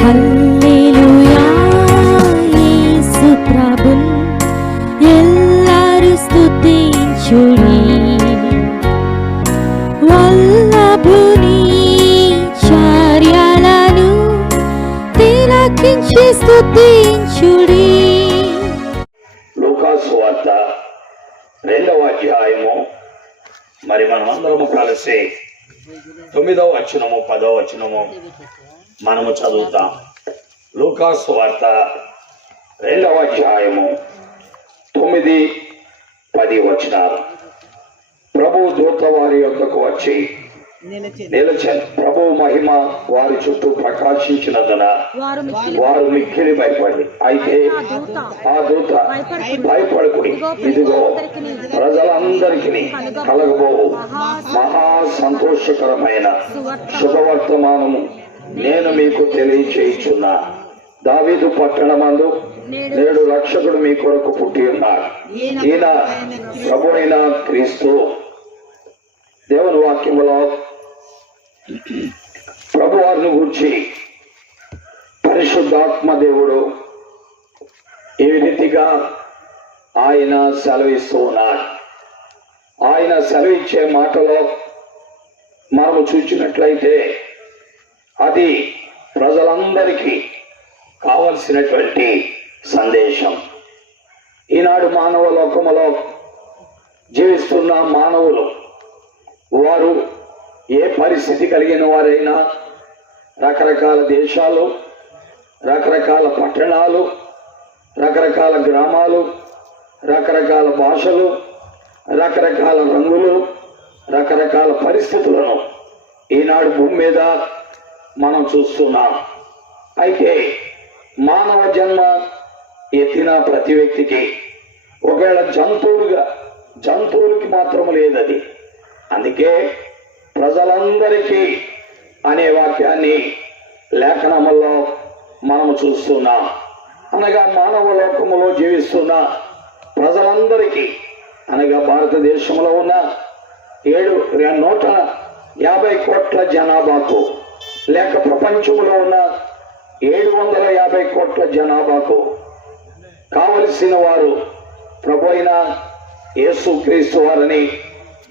హల్లెలూయా యేసు ప్రభున్ ఎల్లరు స్తుతించుడి. వల్లభుని చర్యలను తిలకించి స్తుతించుడి. లూకా సువార్త 2వ అధ్యాయము. మరి మనమందరము కలిసి 9వ వచనము 10వ వచనము మనము చదువుతాం. లూకా సువార్త 2వ అధ్యాయము 9, 10 వచనాలు. ప్రభు దూత వారి యొద్దకు వచ్చి నిలచెను. ప్రభు మహిమ వారి చుట్టూ ప్రకాశించినందున వారు మిక్కిలి భయపడి, అయితే ఆ దూత భయపడుకుని, ఇదిగో ప్రజలందరికీ కలగబోవు మహా సంతోషకరమైన శుభవర్తమానము నేను మీకు తెలియచేయుచున్నా. దావీదు పట్టణమందు నేడు రక్షకుడు మీ కొరకు పుట్టి ఉన్నాడు. ఈయన ప్రభువైన క్రీస్తు. దేవుని వాక్యములో ప్రభువారిని గురించి పరిశుద్ధాత్మ దేవుడు ఏ రీతిగా ఆయన సెలవిస్తూ ఉన్నాడు. ఆయన సెలవిచ్చే మాటలో మనము చూసినట్లయితే అది ప్రజలందరికీ కావలసినటువంటి సందేశం. ఈనాడు మానవ లోకములో జీవిస్తున్న మానవులు వారు ఏ పరిస్థితి కలిగిన వారైనా, రకరకాల దేశాలు, రకరకాల పట్టణాలు, రకరకాల గ్రామాలు, రకరకాల భాషలు, రకరకాల రంగులు, రకరకాల పరిస్థితులను ఈనాడు భూమి మీద మనం చూస్తున్నాం. అయితే మానవ జన్మ ఎత్తిన ప్రతి వ్యక్తికి ఒకవేళ జంతువులకి మాత్రము లేదది. అందుకే ప్రజలందరికీ అనే వాక్యాన్ని లేఖనముల్లో మనము చూస్తున్నాం. అనగా మానవ లోకములో జీవిస్తున్న ప్రజలందరికీ, అనగా భారతదేశంలో ఉన్న 150 కోట్ల జనాభాకు, లేక ప్రపంచంలో ఉన్న 750 కోట్ల జనాభాకు కావలసిన వారు ప్రభు అయిన యేసు క్రీస్తు వారని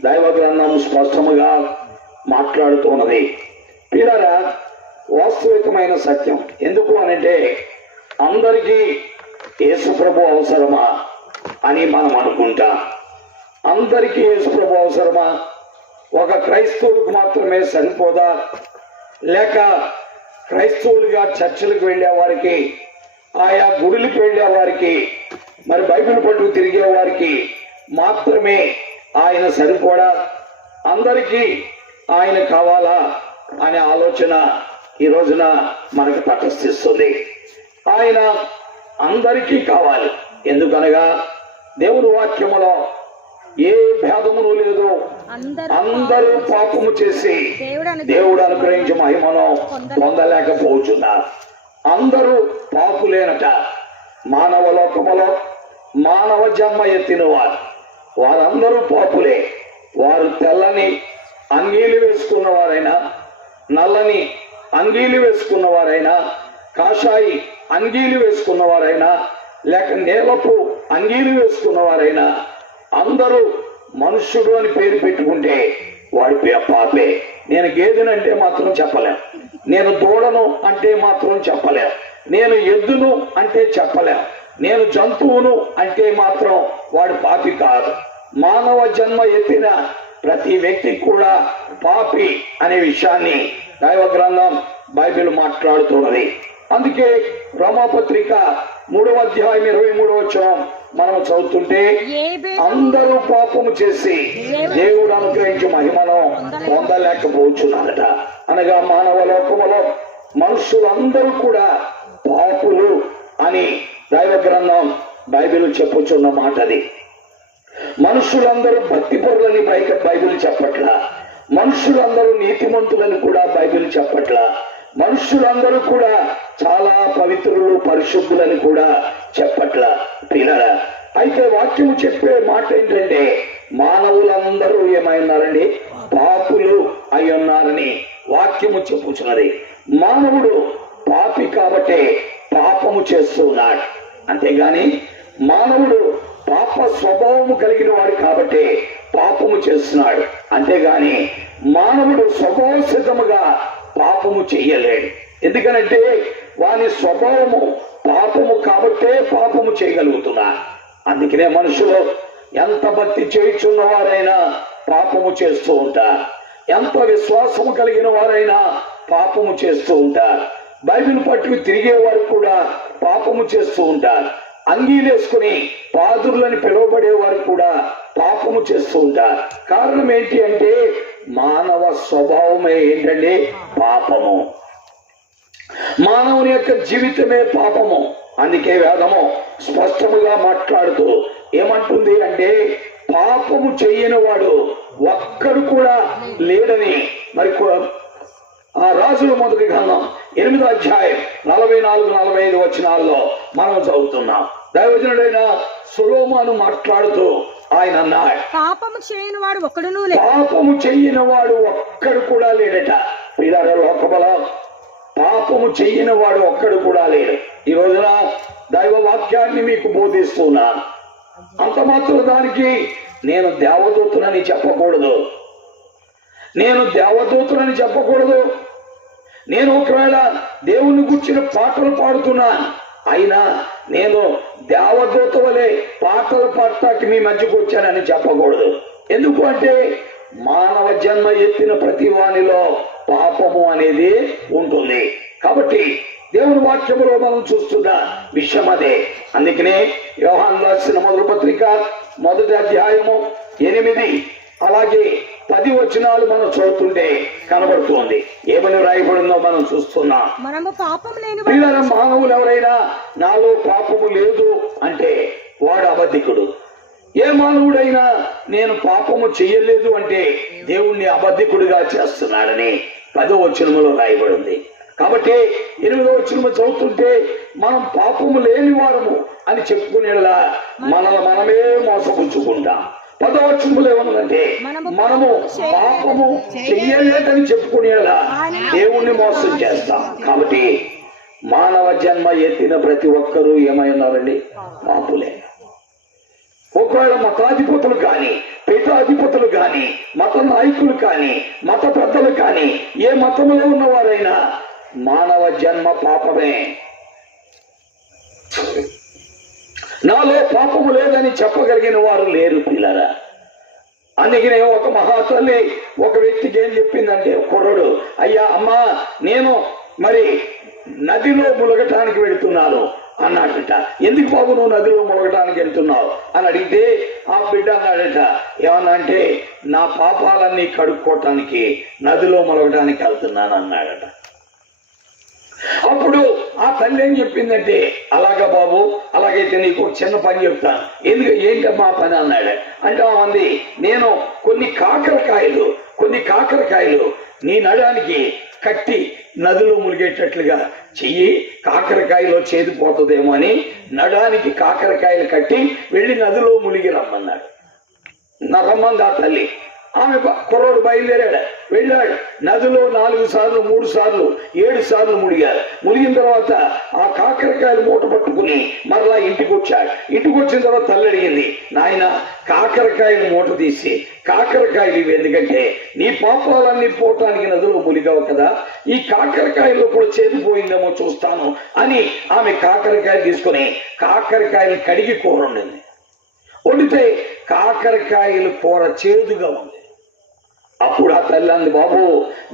దైవ గ్రంథం స్పష్టముగా మాట్లాడుతున్నది. పిల్లరా, వాస్తవికమైన సత్యం. ఎందుకు అనంటే అందరికీ యేసు ప్రభు అవసరమా అని మనం అనుకుంటాం. అందరికీ యేసు ప్రభు అవసరమా? ఒక క్రైస్తవులకు మాత్రమే సరిపోదా? లేక క్రైస్తవులుగా చర్చిలకు వెళ్ళే వారికి, ఆయా గుడులకు వెళ్ళే వారికి, మరి బైబిల్ పట్టు తిరిగే వారికి మాత్రమే ఆయన సరిపోడా? అందరికీ ఆయన కావాలా అనే ఆలోచన ఈ రోజున మనకు తటస్థిస్తుంది. ఆయన అందరికీ కావాలి. ఎందుకనగా దేవుని వాక్యములో ఏ భేదమును లేదు. అందరూ పాపము చేసి దేవుడు అనుగ్రహించే మహిమను పొందలేకపోతున్నారు. అందరూ పాపులేనట. మానవ లోకములో మానవ జన్మ ఎత్తిన వారందరూ పాపులే. వారు తెల్లని అంగీలు వేసుకున్న వారైనా, నల్లని అంగీలు వేసుకున్న వారైనా, కాషాయి అంగీలు వేసుకున్న వారైనా, లేక నీలపు అంగీలు వేసుకున్న వారైనా, అందరూ మనుష్యుడు అని పేరు పెట్టుకుంటే వాడి పాపే. నేను గేదెనంటే మాత్రం చెప్పలేం, నేను దూడను అంటే మాత్రం చెప్పలేం, నేను ఎద్దును అంటే చెప్పలేం, నేను జంతువును అంటే మాత్రం వాడు పాపి కాదు. మానవ జన్మ ఎత్తిన ప్రతి వ్యక్తికి కూడా పాపి అనే విషయాన్ని దైవ గ్రంథం బైబిల్ మాట్లాడుతున్నది. అందుకే రోమాపత్రిక 3వ అధ్యాయం 23వ వచనం మనం చదువుతుంటే, అందరూ పాపము చేసి దేవుడు అనుగ్రహించే మహిమను పొందలేకపోతున్నారట. అనగా మానవ లోకములో మనుషులందరూ కూడా పాపులు అని దైవ గ్రంథం బైబిల్ చెప్పుచున్న మాట అది. మనుషులందరూ భక్తి పరులని బైబిల్ చెప్పట్లా. మనుషులందరూ నీతిమంతులని కూడా బైబిల్ చెప్పట్లా. మనుషులందరూ కూడా చాలా పవిత్రులు, పరిశుద్ధులని కూడా చెప్పట్లా. పిల్లరా, అయితే వాక్యము చెప్పే మాట ఏంటంటే మానవులందరూ ఏమైనారండి? పాపులు అయి ఉన్నారని వాక్యము చెప్పుచున్నది. మానవుడు పాపి పాపము చేస్తూ ఉన్నాడు. అంతేగాని మానవుడు పాప స్వభావము కలిగిన వాడు కాబట్టి పాపము చేస్తున్నాడు. అంతేగాని మానవుడు స్వభావ సిద్ధముగా పాపము చెయ్యలేడు. ఎందుకనంటే వాని స్వభావము పాపము కాబట్టే పాపము చేయగలుగుతున్నాడు. అందుకనే మనుషులు ఎంత భక్తి చేయుచున్న వారైనా పాపము చేస్తూ ఉంటారు. ఎంత విశ్వాసము కలిగిన వారైనా పాపము చేస్తూ ఉంటారు. బైబిల్ పట్టుకు తిరిగే వారు కూడా పాపము చేస్తూ ఉంటారు. అంగీలేసుకుని పాదుర్లని పిలువబడే వారు కూడా పాపము చేస్తూ ఉంటారు. కారణం ఏంటి అంటే మానవ స్వభావమే ఏంటంటే పాపము. మానవుని యొక్క జీవితమే పాపము. అందుకే వేదము స్పష్టముగా మాట్లాడుతూ ఏమంటుంది అంటే పాపము చేయని వాడు ఒక్కడు కూడా లేడని. మరి ఆ రాజుల మొదటి గ్రంథం 8వ అధ్యాయం 44-45 వచనాల్లో మనం చదువుతున్నాం. దైవజనుడైన సొలొమోను మాట్లాడుతూ ఆయన అన్నాడు, పాపము చేయని వాడు ఒక్కడునూ లేడు. పాపము చెయ్యని వాడు ఒక్కడు కూడా లేడట. ప్రియులారా, లోకబల పాపము చెయ్యని వాడు ఒక్కడు కూడా లేడు. ఈ రోజున దైవ వాక్యాన్ని మీకు బోధిస్తున్నాను. అంత మాత్రం దానికి నేను దేవదూతనని చెప్పకూడదు. నేను దేవదూతనని చెప్పకూడదు. నేను ఒకవేళ దేవుని గుర్చిన పాటలు పాడుతున్నాను, అయినా నేను దేవదూత వలె పాటలు పాడటానికి మీ మధ్యకు వచ్చానని చెప్పకూడదు. ఎందుకు అంటే మానవ జన్మ ఎత్తిన ప్రతి వానిలో పాపము అనేది ఉంటుంది. కాబట్టి దేవుని వాక్యములో మనం చూస్తున్న విషయం అదే. అందుకనే యోహాను రాసిన మొదటి పత్రిక 1వ అధ్యాయము 8 అలాగే 10 వచనాలు మనం చదువుతుంటే కనబడుతుంది. ఏమని రాయబడిందో మనం చూస్తున్నాం. మనము పాపం లేని పిల్లల మానవులు ఎవరైనా నాలో పాపము లేదు అంటే వాడు అబద్ధికుడు. ఏ మానవుడైనా నేను పాపము చెయ్యలేదు అంటే దేవుణ్ణి అబద్ధికుడిగా చేస్తున్నాడని 10వ వచనములో రాయబడింది. కాబట్టి 8వ వచనము చదువుతుంటే మనం పాపము లేని వారము అని చెప్పుకునేలా మనమే మోసపుచ్చుకుంటాం. 10వ వచనములో ఏమన్నదంటే మనము పాపము చెయ్యలేదని చెప్పుకునేలా దేవుణ్ణి మోసం చేస్తాం. కాబట్టి మానవ జన్మ ఎత్తిన ప్రతి ఒక్కరూ ఏమై ఉన్నారండి? పాపులే. ఒకవేళ మతాధిపతులు కానీ, పీఠాధిపతులు కానీ, మత నాయకులు కానీ, మత పెద్దలు కానీ, ఏ మతంలో ఉన్నవారైనా మానవ జన్మ పాపమే. నాలో పాపము లేదని చెప్పగలిగిన వారు లేరు పిల్లరా. అందుకనే ఒక మహాతల్లి ఒక వ్యక్తికి ఏం చెప్పిందంటే, కుర్రడు, అయ్యా అమ్మా నేను మరి నదిలో ములగటానికి వెళుతున్నాను అన్నాడట. ఎందుకు బాబు నువ్వు నదిలో ములగటానికి వెళ్తున్నావు అని అడిగితే ఆ బిడ్డ అన్నాడట, ఏమన్నా అంటే నా పాపాలన్నీ కడుక్కోవటానికి నదిలో ములగటానికి వెళ్తున్నాను అన్నాడట. అప్పుడు ఆ తల్లి ఏం చెప్పిందంటే, అలాగా బాబు, అలాగైతే నీకు ఒక చిన్న పని చెప్తాను. ఏంటమ్మా పని అన్నాడు. అంటే మంది నేను కొన్ని కాకరకాయలు నీ నడానికి కట్టి నదిలో మునిగేటట్లుగా చెయ్యి, కాకరకాయలో చేదిపోతుందేమో అని నడానికి కాకరకాయలు కట్టి వెళ్ళి నదిలో మునిగి రమ్మన్నాడు. రమ్మంది ఆ తల్లి. ఆమె కుర్రోడు బయలుదేరాడు, వెళ్ళాడు. నదిలో 4 సార్లు 3 సార్లు 7 సార్లు మునిగారు. మునిగిన తర్వాత ఆ కాకరకాయలు మూట పట్టుకుని మరలా ఇంటికి వచ్చాడు. ఇంటికి వచ్చిన తర్వాత తల్లి అడిగింది, నాయన కాకరకాయలు మూట తీసి కాకరకాయలు ఇవి, ఎందుకంటే నీ పాపాలన్నీ పోవటానికి నదిలో మునిగావు కదా, ఈ కాకరకాయల్లో కూడా చేదిపోయిందేమో చూస్తాను అని ఆమె కాకరకాయలు తీసుకుని కాకరకాయలు కడిగి కూర వండితే కాకరకాయలు కూర చేదుగా ఉంది. అప్పుడు ఆ తల్లి అంది, బాబు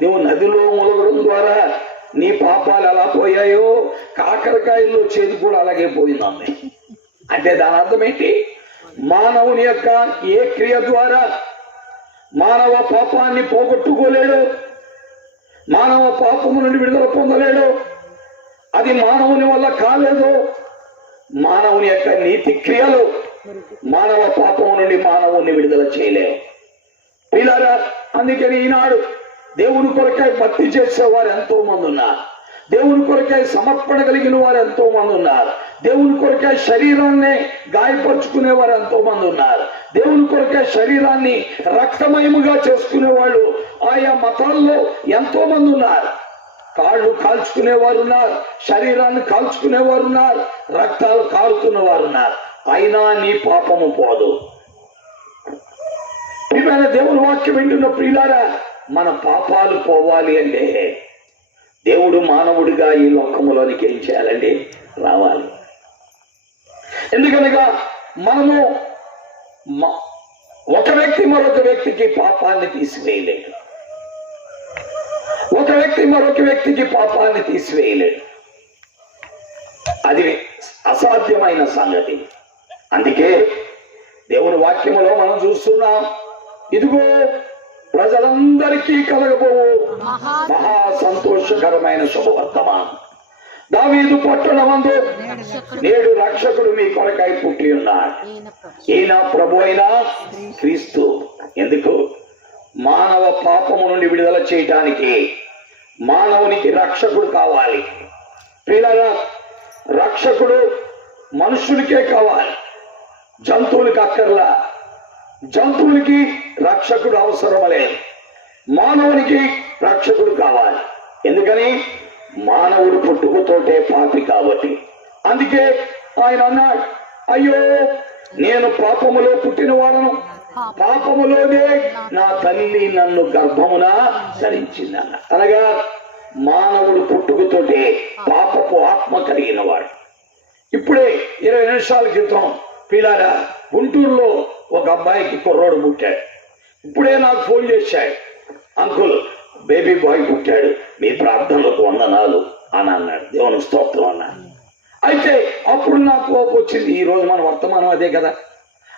నువ్వు నదిలో ములగడం ద్వారా నీ పాపాలు ఎలా పోయాయో కాకరకాయల్లో చేదు కూడా అలాగే పోయిందమ్మే. అంటే దాని అర్థం ఏంటి? మానవుని యొక్క ఏ క్రియ ద్వారా మానవ పాపాన్ని పోగొట్టుకోలేడు, మానవ పాపము నుండి విడుదల పొందలేడు. అది మానవుని వల్ల కాలేదు. మానవుని యొక్క నీతి క్రియలు మానవ పాపము నుండి మానవుని విడుదల చేయలేవు పిల్లరా. అందుకని ఈనాడు దేవుని కొరకై భక్తి చేసేవారు ఎంతో మంది ఉన్నారు. దేవుని కొరకై సమర్పణ కలిగిన వారు ఎంతో మంది ఉన్నారు. దేవుని కొరకై శరీరాన్ని గాయపరుచుకునే వారు ఎంతో మంది ఉన్నారు. దేవుని కొరకై శరీరాన్ని రక్తమయముగా చేసుకునే వాళ్ళు ఆయా మతాల్లో ఎంతో మంది ఉన్నారు. కాళ్ళు కాల్చుకునేవారు ఉన్నారు, శరీరాన్ని కాల్చుకునేవారు ఉన్నారు, రక్తాలు కారుతున్న వారు ఉన్నారు. అయినా నీ పాపము పోదు. ప్రియమైన దేవుని వాక్యం వింటున్న ప్రియులారా, మన పాపాలు పోవాలి అంటే దేవుడు మానవుడిగా ఈ లోకములోనికి ఏం చేయాలండి? రావాలి. ఎందుకనగా మనము ఒక వ్యక్తి మరొక వ్యక్తికి పాపాన్ని తీసివేయలేడు. ఒక వ్యక్తి మరొక వ్యక్తికి పాపాన్ని తీసివేయలేడు. అది అసాధ్యమైన సంగతి. అందుకే దేవుని వాక్యములో మనం చూస్తున్నాం, ఇదిగో ప్రజలందరికీ కలగబోవు మహా సంతోషకరమైన శుభవర్తమానం. దావీదు పట్టణమందు నేడు రక్షకుడు మీ కొరకై పుట్టి ఉన్నాడు. ఈయన ప్రభు అయిన క్రీస్తు. ఎందుకు? మానవ పాపము నుండి విడుదల చేయటానికి మానవునికి రక్షకుడు కావాలి. ప్రియులారా, రక్షకుడు మనుషులకే కావాలి, జంతువులకి అక్కర్లా. జంతువులకి రక్షకుడు అవసరం లేదు, మానవునికి రక్షకుడు కావాలి. ఎందుకని? మానవుడు పుట్టుకతోటే పాపి కాబట్టి. అందుకే ఆయన అన్నాడు, అయ్యో నేను పాపములో పుట్టిన వాడను, పాపములోనే నా తల్లి నన్ను గర్భమున ధరించిందన్న. అనగా మానవుడు పుట్టుకతోటే పాపపు ఆత్మ కలిగిన వాడు. ఇప్పుడే 20 నిమిషాల క్రితం పిల్లారా గుంటూరులో ఒక అబ్బాయికి కుర్రోడు పుట్టాడు. ఇప్పుడే నాకు ఫోన్ చేశాడు, అంకుల్ బేబీ బాయ్ పుట్టాడు, మీ ప్రార్థనలకు వందనాలు అని అన్నాడు. దేవుని స్తోత్రం అన్నాడు. అయితే అప్పుడు నాకు వచ్చింది, ఈ రోజు మన వర్తమానం అదే కదా.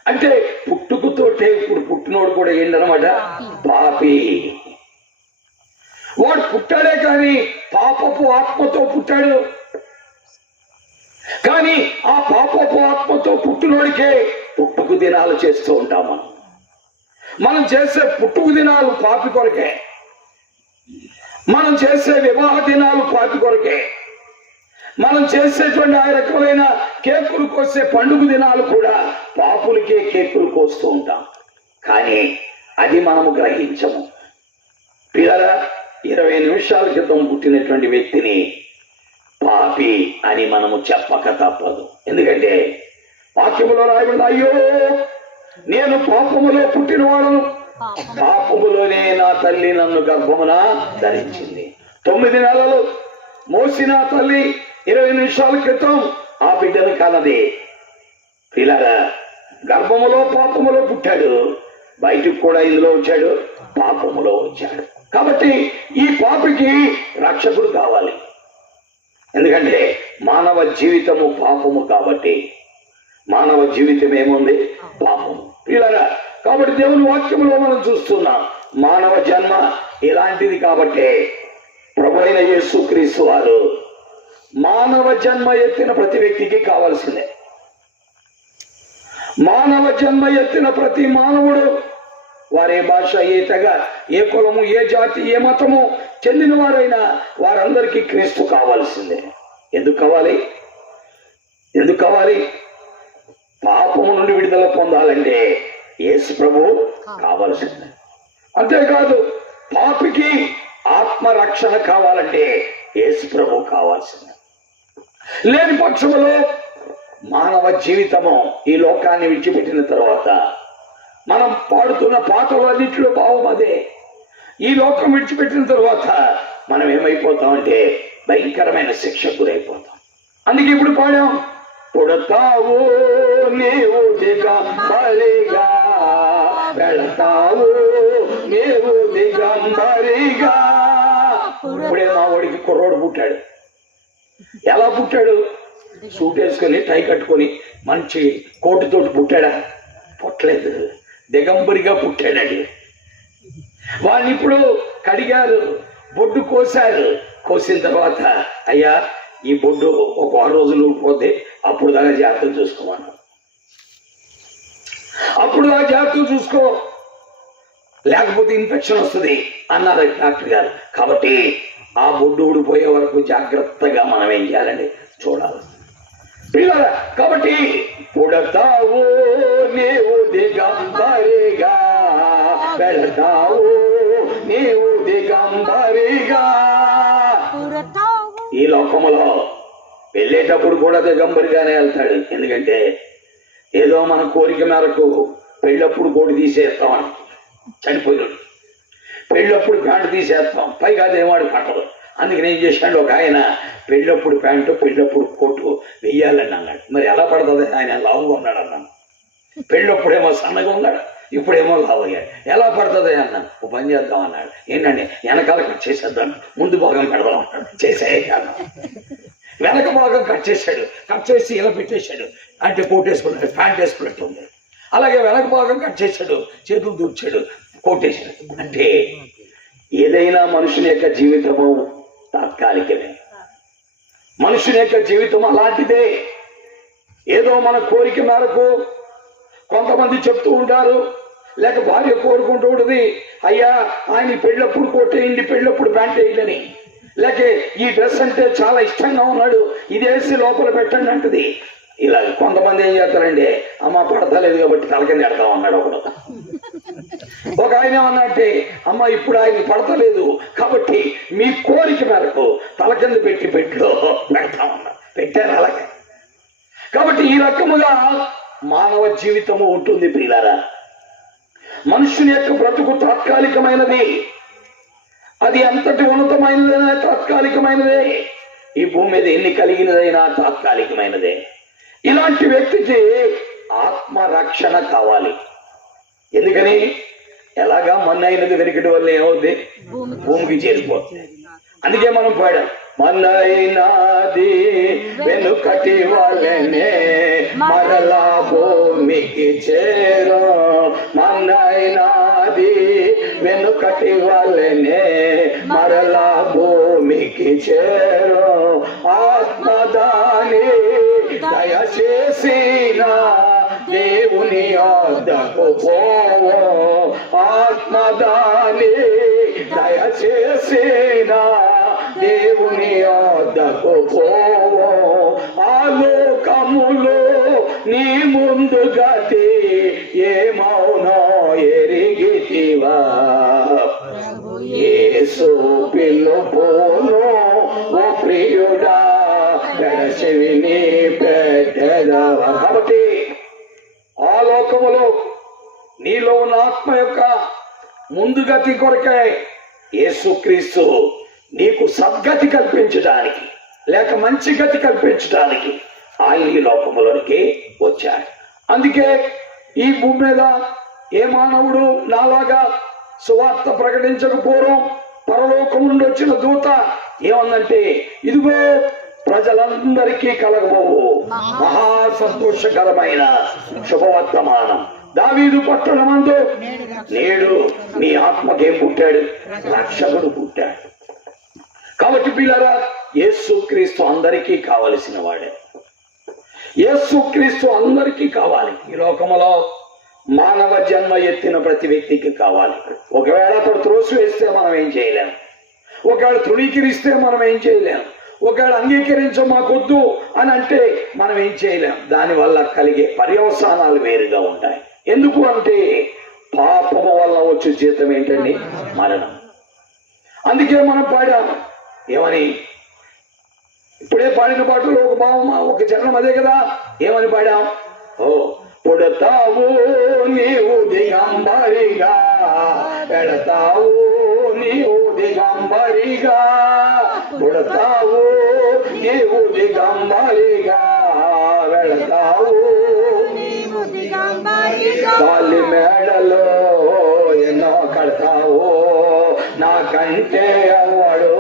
అంటే పుట్టుకతోటే ఇప్పుడు పుట్టినోడు కూడా ఏంటనమాట? పాపి. వాడు పుట్టాడే కానీ పాపపు ఆత్మతో పుట్టాడు. కానీ ఆ పాపపు ఆత్మతో పుట్టినోడికే పుట్టుకు దినాలు చేస్తూ ఉంటాం. మనం చేసే పుట్టుకు దినాలు పాపి కొరకే, మనం చేసే వివాహ దినాలు పాపి కొరకే, మనం చేసేటువంటి ఆ రకమైన కేకులు కోసే పండుగ దినాలు కూడా పాపులకే కేకులు కోస్తూ ఉంటాం. కానీ అది మనము గ్రహించము. పిల్లరా, 20 నిమిషాల క్రితం పుట్టినటువంటి వ్యక్తిని పాపి అని మనము చెప్పక తప్పదు. ఎందుకంటే వాక్యములో రాయబడింది, అయ్యో నేను పాపములో పుట్టినవాడను, పాపములోనే నా తల్లి నన్ను గర్భమున ధరించింది. 9 నెలలు మోసిన తల్లి 20 నిమిషాల క్రితం ఆ బిడ్డను కన్నది. పిల్లరా, గర్భములో పాపములో పుట్టాడు, బయటకు కూడా ఇందులో వచ్చాడు, పాపములో వచ్చాడు. కాబట్టి ఈ పాపికి రక్షకుడు కావాలి. ఎందుకంటే మానవ జీవితము పాపము కాబట్టి. మానవ జీవితం ఏముంది? పాపము. పిల్లరా, కాబట్టి దేవుని వాక్యంలో మనం చూస్తున్నాం, మానవ జన్మ ఇలాంటిది. కాబట్టి ప్రభు అయిన యేసుక్రీస్తు వారు మానవ జన్మ ఎత్తిన ప్రతి వ్యక్తికి కావాల్సిందే. మానవ జన్మ ఎత్తిన ప్రతి మానవుడు, వారే భాష, ఏ తెగ, ఏ కులము, ఏ జాతి, ఏ మతము చెందిన వారైనా వారందరికీ క్రీస్తు కావాల్సిందే. ఎందుకు కావాలి? ఎందుకు కావాలి? పాపము నుండి విడుదల పొందాలంటే యేసు ప్రభు కావాల్సిందే. అంతేకాదు, పాపికి ఆత్మరక్షణ కావాలంటే యేసు ప్రభు కావాల్సిందే. లేని పక్షములో మానవ జీవితము ఈ లోకాన్ని విడిచిపెట్టిన తర్వాత మనం పాడుతున్న పాటలన్నింటిలో భావం అదే. ఈ లోకం విడిచిపెట్టిన తర్వాత మనం ఏమైపోతామంటే భయంకరమైన శిక్ష గురైపోతాం. అందుకే ఇప్పుడు పాడాం, పుడతావు నీవు దిగంబరిగా, వెళతావు నీవు దిగంబరిగా. ఇప్పుడే మా వాడికి కుర్రోడు పుట్టాడు. ఎలా పుట్టాడు? సూట్ వేసుకొని టై కట్టుకొని మంచి కోటుతోటి పుట్టాడా? పుట్టలేదు, దిగంబరిగా పుట్టాడండి. వాళ్ళని ఇప్పుడు కడిగారు, బొడ్డు కోసారు. కోసిన తర్వాత, అయ్యా ఈ బొడ్డు ఒక 6 రోజులు ఊడిపోతే అప్పుడు దాకా జాగ్రత్తలు చూసుకోమన్నా. అప్పుడు దాకా జాగ్రత్తలు చూసుకో, లేకపోతే ఇన్ఫెక్షన్ వస్తుంది అన్నారు డాక్టర్ గారు. కాబట్టి ఆ బొడ్డు ఊడిపోయే వరకు జాగ్రత్తగా మనం ఏం చేయాలండి? చూడాలి. కాబట్టి పుడతావు నీవు దిగంబరిగా, వెళతావు నీవు దిగంబరిగా. లోకములో వెళ్ళేటప్పుడు కూడా దిగంబరిగానే వెళ్తాడు. ఎందుకంటే ఏదో మన కోరిక మేరకు పెళ్ళప్పుడు కోడి తీసేస్తామని చనిపోయాడు, పెళ్ళప్పుడు ప్యాంటు తీసేస్తాం, పైగా అదేవాడు పట్టదు. అందుకని ఏం చేశాడు, ఒక ఆయన పెళ్ళప్పుడు ప్యాంటు పెళ్ళప్పుడు కోటు వెయ్యాలని అన్నాడు. మరి ఎలా పడుతుంది, ఆయన లావుగా ఉన్నాడు అన్నాను. పెళ్ళప్పుడేమో సన్నగా ఉన్నాడు, ఇప్పుడేమో లావు అయ్యాడు, ఎలా పడుతుంది అన్నాను. ఓ పని చేద్దాం అన్నాడు. ఏంటండి, వెనకాల కట్ చేసేద్దాం, ముందు భాగం పెడదాం అన్నాడు. చేసే కాదు, వెనక భాగం కట్ చేశాడు, కట్ చేసి ఇలా పెట్టేశాడు. అంటే కోట్ వేసుకున్నాడు, ప్యాంట్ వేసుకున్నట్టు ఉంది. అలాగే వెనక భాగం కట్ చేశాడు, చేతులు దూర్చాడు, కోటేశాడు. అంటే ఏదైనా మనుషుని యొక్క జీవితము తాత్కాలికమే. మనుషుని యొక్క జీవితం అలాంటిదే. ఏదో మన కోరిక మేరకు కొంతమంది చెప్తూ ఉంటారు, లేక భార్య కోరుకుంటూ ఉంటుంది, అయ్యా ఆయన పెళ్ళప్పుడు కోటేయండి, పెళ్ళప్పుడు ప్యాంట్ వేయండి, లేక ఈ డ్రెస్ అంటే చాలా ఇష్టంగా ఉన్నాడు, ఇదేసి లోపల పెట్టండి అంటది. ఇలా కొంతమంది ఏం చేస్తారండి, అమ్మ పడతలేదు కాబట్టి తలకింద పెడతాం అన్నాడు ఒకడు. ఒక ఆయన ఏమన్నంటే, అమ్మ ఇప్పుడు ఆయన పడతలేదు కాబట్టి మీ కోరిక మేరకు తల కింద పెట్టి పెట్టిలో పెడతామన్నా, పెట్టారు అలాగే. కాబట్టి ఈ రకముగా మానవ జీవితము ఉంటుంది ప్రియులారా. మనుషుని యొక్క బ్రతుకు తాత్కాలికమైనది, అది అంతటి ఉన్నతమైనదైనా తాత్కాలికమైనదే, ఈ భూమి మీద ఎన్ని కలిగినదైనా తాత్కాలికమైనదే. ఇలాంటి వ్యక్తికి ఆత్మరక్షణ కావాలి. ఎందుకని, ఎలాగా మన్నైనది వెనుకటి వల్ల ఏమవుద్ది, భూమికి చేరిపోతుంది. అందుకే మనం పాడాం, మన్నైనాది వెనుకటి వాళ్ళనే మరలా భూమికి చేరు, మన్నైనాది వెనుకటి వాళ్ళనే మరలా భూమికి చేరు, ఆత్మదాని దయచేసిన దేవుని వద్దకు పోవు, ఆత్మదాని దయచేసిన దేవుని వద్దకు పోవు, ఆలోకములో నీ ముందు గతి ఏమౌనో ఎరిగితివా, యేసు పిలుపును ఓ ప్రియుడా గడచెవిని పెట్టెదవా. కాబట్టి ఆ లోకములో నీలో ఉన్న ఆత్మ యొక్క ముందుగతి కొరకై యేసుక్రీస్తు నీకు సద్గతి కల్పించడానికి, లేక మంచి గతి కల్పించడానికి ఆయన ఈ లోకములోనికి వచ్చాడు. అందుకే ఈ భూమి మీద ఏ మానవుడు నాలాగా సువార్త ప్రకటించకపోవడం, పరలోకం నుండి వచ్చిన దూత ఏమందంటే, ఇదిగో ప్రజలందరికీ కలగబోవు మహా సంతోషకరమైన శుభవర్తమానం, దావీదు పట్టణమందు నేడు నీ ఆత్మకేం పుట్టాడు, రక్షకుడు పుట్టాడు. కాబట్టి పిల్లరా, యేసుక్రీస్తు అందరికీ కావలసిన వాడే. యేసుక్రీస్తు అందరికీ కావాలి. ఈ లోకములో మానవ జన్మ ఎత్తిన ప్రతి వ్యక్తికి కావాలి. ఒకవేళ అతడు త్రోసివేస్తే మనం ఏం చేయలేం, ఒకవేళ తృణీకరిస్తే మనం ఏం చేయలేం, ఒకవేళ అంగీకరించ మాకొద్దు అని అంటే మనం ఏం చేయలేం. దానివల్ల కలిగే పర్యవసానాలు వేరుగా ఉంటాయి. ఎందుకు అంటే పాపము వల్ల వచ్చే జీతం ఏంటండి, మరణం. అందుకే మనం పాడాం, ఏమని, ఇప్పుడే పాడిన పాటలో ఒక భావం, ఒక చరణం అదే కదా. ఏమని పాడాం, ఓ పుడతావు నీవు దిగంబరిగా, పెడతావు నీవు దిగంబరిగా, పుడతావు నీవు దిగంబరిగా, వెళతావు కాలి మేడలో ఎన్నో కడతావు, నాకంటే ఎవడు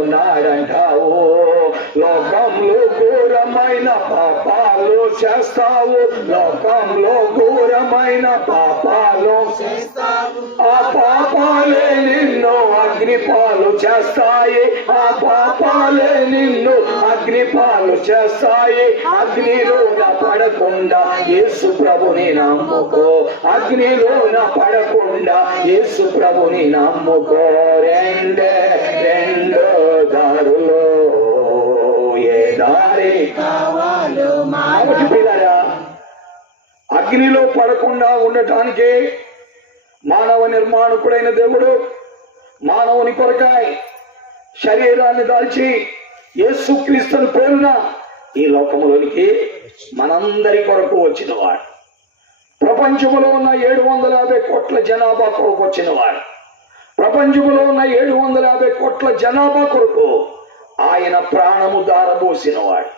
ఉన్నాడంటావు, లోకంలో ఘోరమైన పాపాలు చేస్తావు, లోకంలో ఘోరమైన పాపాలు చేస్తావు, ఆ పాపాలే నిన్ను అగ్నిపాలు చేస్తాయి, ఆ పాపాలే నిన్ను అగ్నిపాలు చేస్తాయి. అగ్నిలోన పడకుండా యేసు ప్రభుని నమ్ముకో, అగ్నిలోన పడకుండా యేసు ప్రభుని నమ్ముకో. రెండే రెండు దారులు ఏ దారి కావాలో మానవుడి పిల్లరా, అగ్నిలో పడకుండా ఉండటానికే మానవ నిర్మాణకుడైన దేవుడు మానవుని కొరకాయ శరీరాన్ని దాల్చి యేసుక్రీస్తుని పేరున ఈ లోకములోనికి మనందరి కొరకు వచ్చినవాడు. ప్రపంచంలో ఉన్న 750 కోట్ల జనాభా కొరకు వచ్చినవాడు. ప్రపంచంలో ఉన్న 750 కోట్ల జనాభా కొరకు ఆయన ప్రాణము దారబోసినవాడు.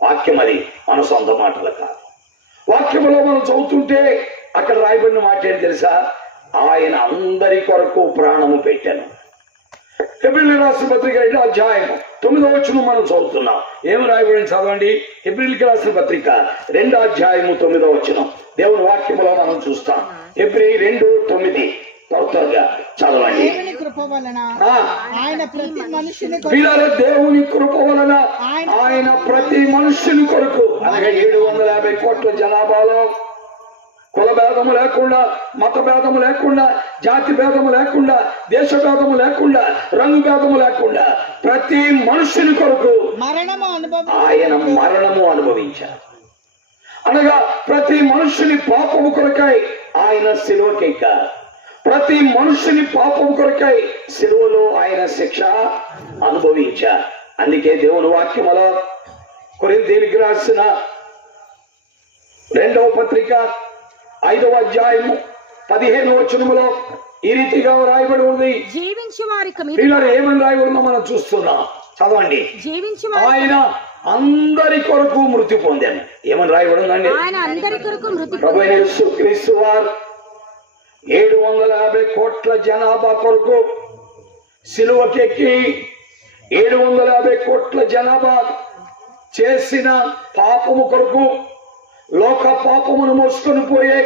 వాక్యం అది, మన సొంత మాటలు కాదు. వాక్యములో మనం చదువుతుంటే అక్కడ రాయబడిన మాట ఏంటి తెలుసా? ఆయన అందరి కొరకు ప్రాణము పెట్టాను. హెబ్రీయులకు రాసిన పత్రిక 2వ అధ్యాయం 9వ వచనం మనం చదువుతున్నాం. ఏమి రాయబడింది చదవండి. హెబ్రీయులకు రాసిన పత్రిక 2వ అధ్యాయము 9వ వచనం దేవుని వాక్యములో మనం చూస్తాం. హెబ్రీ 2:9 త్వరగా చదవండి. దేవుని కృప వలన ఆయన ప్రతి మనుషుని దేవుని కృప వలన ఆయన ప్రతి మనుష్యుని కొరకు, అనగా 750 కోట్ల జనాభాలో కుల భేదము లేకుండా, మత భేదము లేకుండా, జాతి భేదము లేకుండా, దేశ భేదము లేకుండా, రంగు భేదము లేకుండా ప్రతి మనుష్యుని కొరకు ఆయన మరణము అనుభవించారు. అనగా ప్రతి మనుష్యుని పాపము కొరకై ఆయన శిలువకెక్కారు. ప్రతి మనుష్యుని పాపం కొరకై శిలువలో ఆయన శిక్ష అనుభవించారు. అందుకే దేవుని వాక్యములో కొరింథీయులకు రాసిన 2వ పత్రిక 5వ అధ్యాయము 15వ వచనములో ఈ రీతిగా రాయబడి ఉంది. జీవించు వారికి ఏమని రాయబడిందో మనం చూస్తున్నాం. చదవండి. ఆయన అందరి కొరకు మృతి పొందాను. ఏమని రాయబడిందండి? ఆయన అందరి కొరకు మృతి ప్రభు యేసుక్రీస్తు వారు 750 కోట్ల జనాభా కొరకు సిలువకెక్కి 750 కోట్ల జనాభా చేసిన పాపము కొరకు, లోక పాపమును మోసుకొని పోయే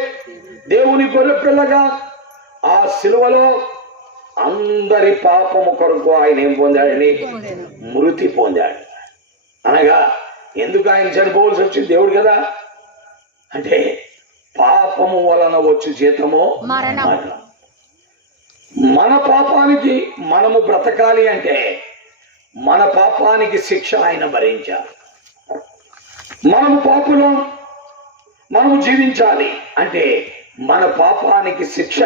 దేవుని గొర్రె పిల్లగా ఆ సిలువలో అందరి పాపము కొరకు ఆయన ఏం పొందాడని? మృతి పొందాడు. అనగా ఎందుకు ఆయన చనిపోవలసి వచ్చింది? దేవుడు కదా. అంటే పాపము వలన వచ్చు జీతము మరణం. మన పాపానికి మనము బ్రతకాలి అంటే మన పాపానికి శిక్ష ఆయన భరించాలి. మనము పాపులం, మనము జీవించాలి అంటే మన పాపానికి శిక్ష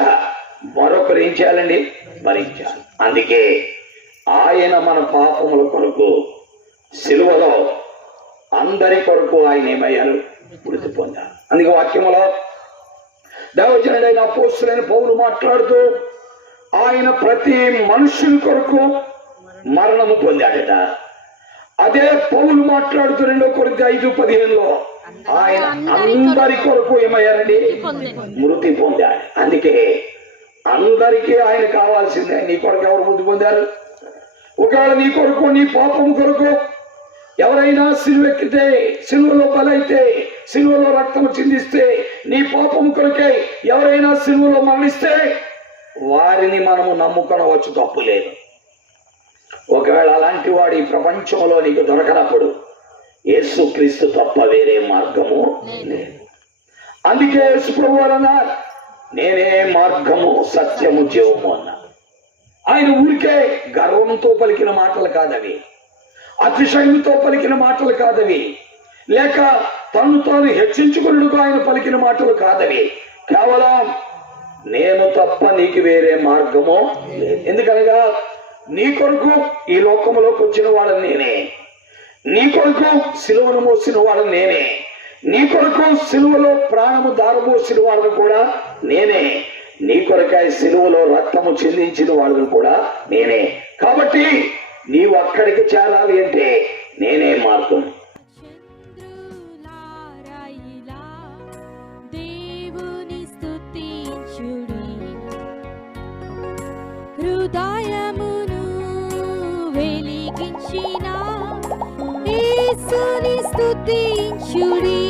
మరొకరు ఏం చేయాలండి? భరించాలి. అందుకే ఆయన మన పాపముల కొరకు సిలువలో అందరి కొరకు ఆయన ఏమయ్యారు? మృతి పొందారు. అందుకే వాక్యములో దైవజనుడైన అపోస్తలుడైన పౌలు మాట్లాడుతూ ఆయన ప్రతి మనుషుని కొరకు మరణము పొందాడట. అదే పౌలు మాట్లాడుతూ 2 కొరింథీ 5:15 ఆయన అందరి కొరకు ఏమయ్యారండి? మృతి పొందాడు. అందుకే అందరికీ ఆయన కావాల్సిందే. నీ కొరకు ఎవరు మృతి పొందారు? ఒకవేళ నీ కొరకు, నీ పాపము కొరకు ఎవరైనా సిలువెక్కితే, సిలువలో బలైతే, సిలువలో రక్తము చిందిస్తే, నీ పాపము కొరకై ఎవరైనా సిలువలో మరణిస్తే వారిని మనము నమ్ముకొనవచ్చు, తప్పు లేదు. ఒకవేళ అలాంటి వాడు ఈ ప్రపంచంలో నీకు దొరకనప్పుడు యేసుక్రీస్తు తప్ప వేరే మార్గము లేదు. అందుకే యేసు ప్రభువు అన్నారు, నేనే మార్గము, సత్యము, జీవము అన్నా. ఆయన ఊరికే గర్వంతో పలికిన మాటలు కాదవి, అతిశయంతో పలికిన మాటలు కాదవి, లేక తను తాను హెచ్చించుకున్నట్టుగా ఆయన పలికిన మాటలు కాదవి. కేవలం నేను తప్ప నీకు వేరే మార్గము లేదు. ఎందుకనగా నీ కొరకు ఈ లోకంలోకి వచ్చిన వాడని నేనే, నీ కొరకు సిలువను మోసిన వాడని నేనే, నీ కొరకు సిలువలో ప్రాణము దారబోసిన వాడని కూడా నేనే, నీ కొరకాయ సిలువలో రక్తము చెందించిన వాడని కూడా నేనే. కాబట్టి నీవు అక్కడికి చేరాలి అంటే నేనే మార్గం. దేవుని స్తుతించుడి, హృదయమును వెలిగించిన యేసుని స్తుతించుడి.